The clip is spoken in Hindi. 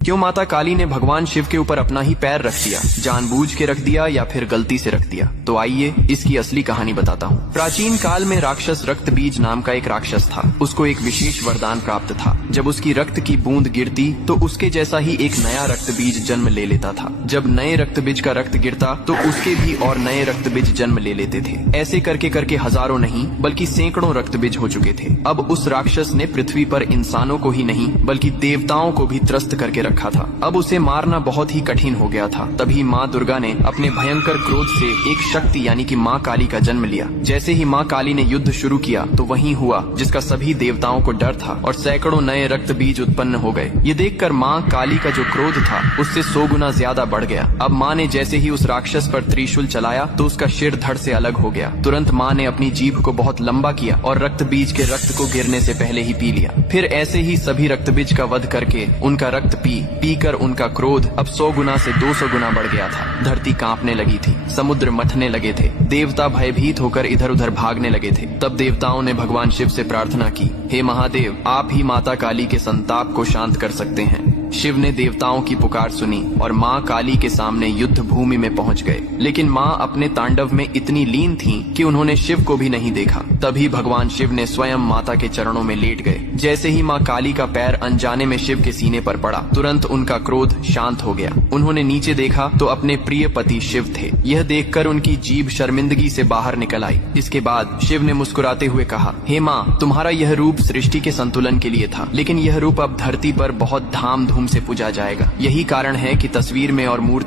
क्यों माता काली ने भगवान शिव के ऊपर अपना ही पैर रख दिया? जानबूझ के रख दिया या फिर गलती से रख दिया? तो आइए इसकी असली कहानी बताता हूँ। प्राचीन काल में राक्षस रक्त बीज नाम का एक राक्षस था। उसको एक विशेष वरदान प्राप्त था। जब उसकी रक्त की बूंद गिरती तो उसके जैसा ही एक नया रक्त बीज जन्म ले लेता था। जब नए रक्त बीज का रक्त गिरता तो उसके भी और नए रक्त बीज जन्म ले लेते थे। ऐसे करके करके हजारों नहीं बल्कि सैकड़ों रक्त बीज हो चुके थे। अब उस राक्षस ने पृथ्वी पर इंसानों को ही नहीं बल्कि देवताओं को भी त्रस्त करके रखा था। अब उसे मारना बहुत ही कठिन हो गया था। तभी माँ दुर्गा ने अपने भयंकर क्रोध से एक शक्ति यानी कि माँ काली का जन्म लिया। जैसे ही माँ काली ने युद्ध शुरू किया तो वही हुआ जिसका सभी देवताओं को डर था और सैकड़ों नए रक्त बीज उत्पन्न हो गए। ये देखकर माँ काली का जो क्रोध था उससे 100 गुना ज्यादा बढ़ गया। अब माँ ने जैसे ही उस राक्षस पर त्रिशूल चलाया तो उसका सिर धड़ से अलग हो गया। तुरंत माँ ने अपनी जीभ को बहुत लंबा किया और रक्त बीज के रक्त को गिरने से पहले ही पी लिया। फिर ऐसे ही सभी रक्त बीज का वध करके उनका रक्त पी कर उनका क्रोध अब 100 गुना से 200 गुना बढ़ गया था। धरती कांपने लगी थी, समुद्र मथने लगे थे, देवता भयभीत होकर इधर उधर भागने लगे थे। तब देवताओं ने भगवान शिव से प्रार्थना की, हे महादेव, आप ही माता काली के संताप को शांत कर सकते हैं। शिव ने देवताओं की पुकार सुनी और माँ काली के सामने युद्ध भूमि में पहुंच गए। लेकिन माँ अपने तांडव में इतनी लीन थीं कि उन्होंने शिव को भी नहीं देखा। तभी भगवान शिव ने स्वयं माता के चरणों में लेट गए। जैसे ही माँ काली का पैर अनजाने में शिव के सीने पर पड़ा, तुरंत उनका क्रोध शांत हो गया। उन्होंने नीचे देखा तो अपने प्रिय पति शिव थे। यह देखकर उनकी जीभ शर्मिंदगी से बाहर निकल आई। इसके बाद शिव ने मुस्कुराते हुए कहा, हे माँ, तुम्हारा यह रूप सृष्टि के संतुलन के लिए था, लेकिन यह रूप अब धरती पर बहुत धाम धूम से पूजा जाएगा। यही कारण है कि तस्वीर में और मूर्ति